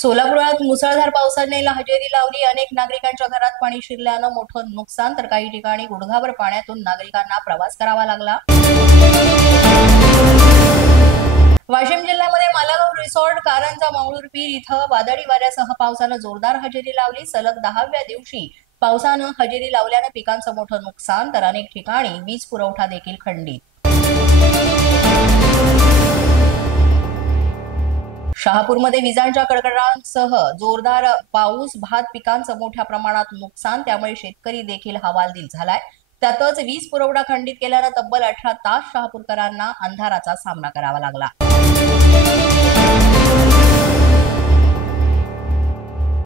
सोलापुरात मुसळधार पावसाने हजेरी लावली। अनेक नागरिकांच्या घरात पाणी शिरल्यानं मोठं नुकसान, तर काही ठिकाणी गुडघाभर पाण्यातून नागरिकांना प्रवास करावा लागला। वाशिम जिल्ह्यामध्ये मालागाव रिसॉर्ट, कारंजा, मंगळूरपीर इथं वादळी वाऱ्यासह पावसानं जोरदार हजेरी लावली। सलग 10व्या दिवशी पावसानं हजेरी लावल्यानं पिकांचं मोठं नुकसान, तर अनेक ठिकाणी वीज पुरवठा देखील खंडित। शहापूरमध्ये विजांच्या कडकडाटांसह जोरदार पाऊस, भात पिकांचं मोठ्या प्रमाणात नुकसान, त्यामुळे शेतकरी देखील हवालदिल झालाय। त्यातच वीज पुरवठा खंडित केल्यानं तब्बल 18 तास शहापूरकरांना अंधाराचा सामना करावा लागला।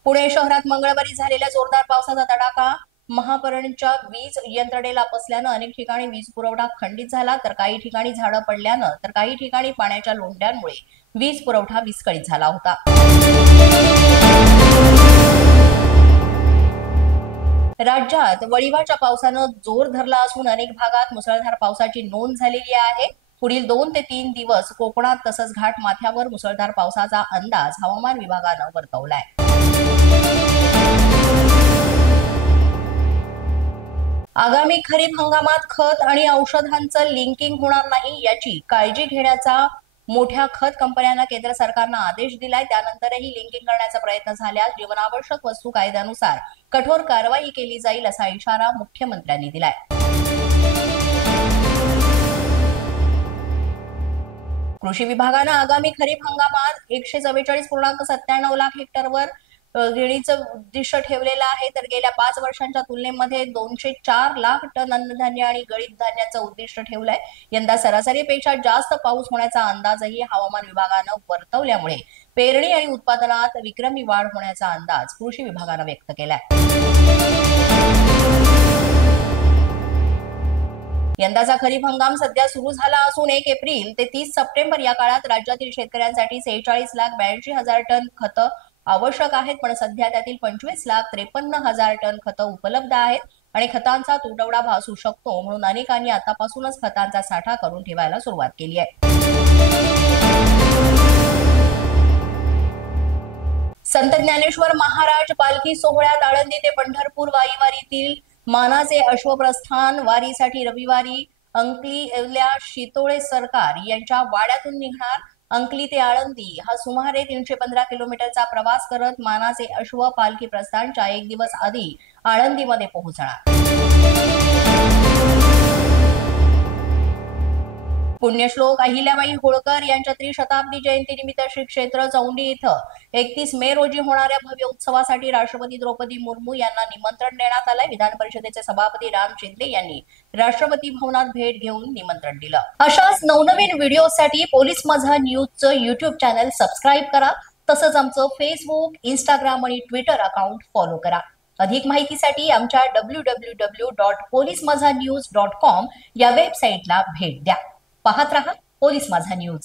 पुणे शहरात मंगळवारी झालेल्या जोरदार पावसाचा तडाखा महापौरांच्या वीज यंत्रणेला बसल्यानं अनेक ठिकाणी वीज पुरवठा खंडित झाला, तर काही ठिकाणी झाडं पडल्यानं तर काही ठिकाणी पाण्याच्या लोंढ्यांमुळे वीज पुरवठा विस्कळीत झाला होता। राज्यात वळिवाच्या पावसानं जोर धरला असून अनेक भागात मुसळधार पावसाची नोंद झालेली आहे। पुढील 2 ते 3 दिवस कोकणात तसंच घाट माथ्यावर मुसळधार पावसाचा अंदाज हवामान विभागानं वर्तवलाय। आगामी खरीप हंगामात खत आणि औषधांचं लिंकिंग होणार नाही याची काळजी घेण्याचा मोठ्या खत कंपन्यांना केंद्र सरकारनं आदेश दिलाय। त्यानंतरही लिंकिंग करण्याचा प्रयत्न झाल्यास जीवनावश्यक वस्तू कायद्यानुसार कठोर कारवाई केली जाईल, असा इशारा मुख्यमंत्र्यांनी दिलाय। कृषी विभागानं आगामी खरीप हंगामात 144.97 लाख हेक्टरवर घेणीचं उद्दिष्ट ठेवलेलं आहे, तर गेल्या 5 वर्षांच्या तुलनेमध्ये 204 लाख टन अन्नधान्य आणि गळीत धान्याचं उद्दिष्ट ठेवलंय। यंदा सरासरीपेक्षा जास्त पाऊस होण्याचा अंदाजही हवामान विभागानं वर्तवल्यामुळे पेरणी आणि उत्पादनात विक्रमी वाढ होण्याचा अंदाज कृषी विभागानं व्यक्त केलाय। यंदाचा खरीप हंगाम सध्या सुरू झाला असून 1 एप्रिल ते 30 सप्टेंबर या काळात राज्यातील शेतकऱ्यांसाठी 46,82,000 टन खतं आवश्यक आहेत, पण सध्या त्यातील 25,53,000 टन खतं उपलब्ध आहेत आणि खतांचा तुटवडा भासू शकतो, म्हणून अनेकांनी आतापासूनच खतांचा साठा करून ठेवायला सुरुवात केली आहे। संत ज्ञानेश्वर महाराज पालखी सोहळ्यात आळंदी ते पंढरपूर वारीतील मानाचे अश्वप्रस्थान वारीसाठी रविवारी अंकलीतल्या शितोळे सरकार यांच्या वाड्यातून निघणार। अंकली ते आळंदी हा सुमारे 315 किलोमीटरचा प्रवास करत मानाचे अश्व पालखी प्रस्थानच्या 1 दिवस आधी आळंदीमध्ये पोहोचणार। पुण्यश्लोक अहिल्याबाई होळकर यांच्या त्रिशताब्दी जयंतीनिमित्त श्री क्षेत्र चौंडी इथं 31 मे रोजी होणाऱ्या भव्य उत्सवासाठी राष्ट्रपती द्रौपदी मुर्मू यांना निमंत्रण देण्यात आलंय। विधान परिषदेचे सभापती राम शिंदे यांनी राष्ट्रपती भवनात भेट घेऊन निमंत्रण दिलं। अशाच नवनवीन व्हिडिओसाठी पोलीस माझा न्यूजचं YouTube चॅनल सबस्क्राईब करा, तसंच आमचं फेसबुक, इंस्टाग्राम आणि ट्विटर अकाउंट फॉलो करा। अधिक माहितीसाठी आमच्या www.polismazhanews.com या वेबसाईटला भेट द्या। पाहत रहा पोलीस माझा न्यूज।